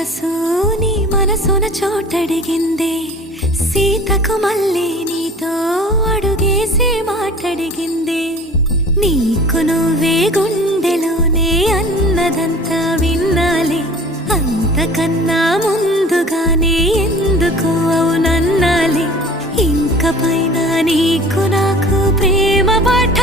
మనసు నీ మనసున చోటడిగిందే, సీతకు మళ్ళీ నీతో అడుగేసి మాటడిగిందే. నీకు నువ్వే గుండెలోనే అన్నదంతా విన్నాలే, అంతకన్నా ముందుగానే ఎందుకు అవునన్నాలే. ఇంక పైన నీకు నాకు ప్రేమ పాఠ